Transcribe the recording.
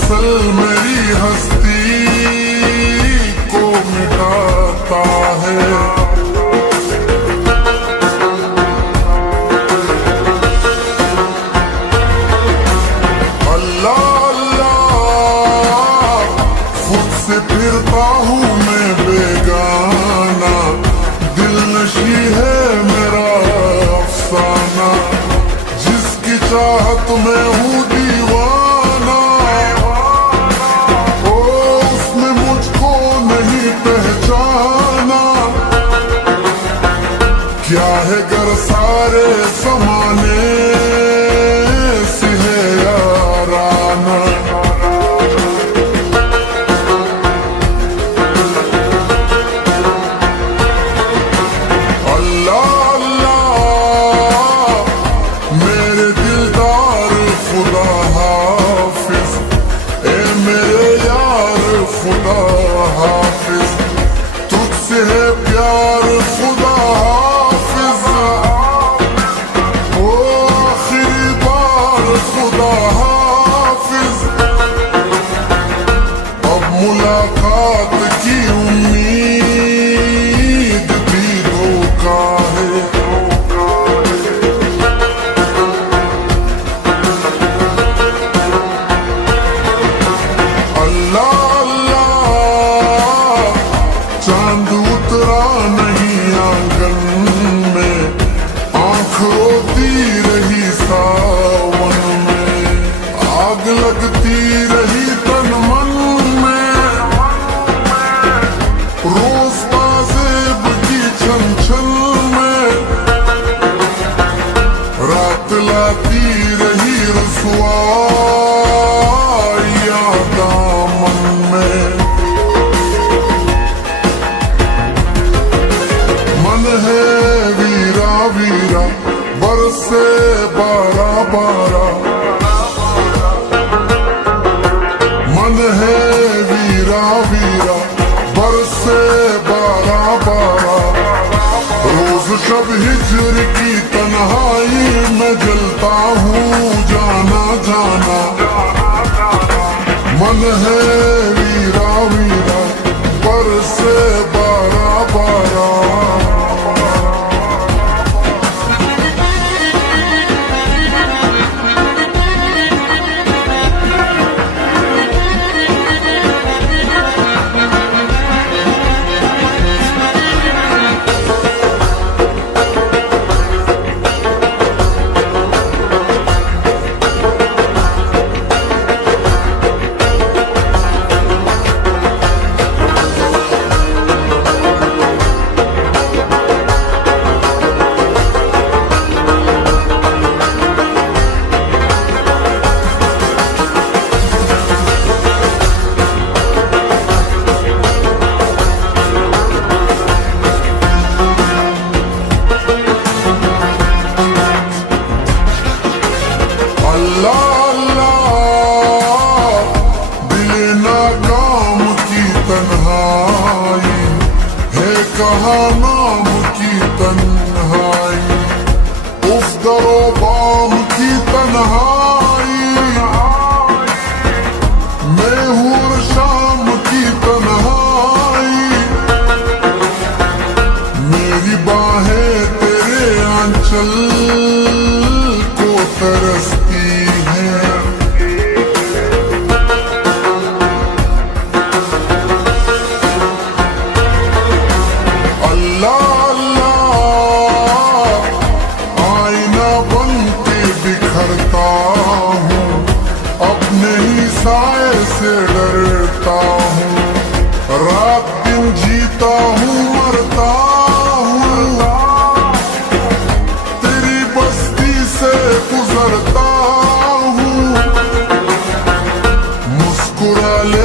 असल मेरी हस्ती को मिटाता है। अल्लाह अल्लाह खुद से फिरता हूँ मैं बेगाना, दिल नशी है मेरा अफसाना, जिसकी चाहत में हूँ दीवाना। ओ उसने मुझको नहीं पहचाना, क्या है गर सारे ज़माने से है याराना। अल्लाह अल्लाह मेरे दिलदार खुदा हाफिज, ए मेरे यार खुदा हाफिज, तुझसे है प्यार खुदा हाफिज। ओ आखिरी बार खुदा हाफिज, अब मुलाकात की उम्मीद भी धोखा है। अल्लाह अल्लाह चांद उतरा नहीं आंगन में, आंख रोती रही सावन में, आग लगती रही तन मन में, रोज ताज़ेब की छन छन में, रात लाती रही रसवाइयां दामन में। मन है वीरा वीरा बरसे बारा बारा, मन है वीरा वीरा बरसे बारा बारा, रोज शब हिजर की तन्हाई में जलता हूँ जाना जाना। मन है वीरा वीरा बरसे बारा बारा। अल्लाह अल्लाह दिल नाकाम की तन्हाई है, कहाँ नाम की तन्हाई, उस दरो बाम की तन्हाई, मैं हूँ शाम की तन्हाई, मेरी बाहें तेरे आंचल को तरसती हैं। अल्लाह अल्लाह आईना बन के बिखरता हूँ, अपने ही साए से डरता हूँ, रात दिन जीता हूँ मरता हूँ, तेरी बस्ती से गुजरता हूँ, मुस्कुरा ले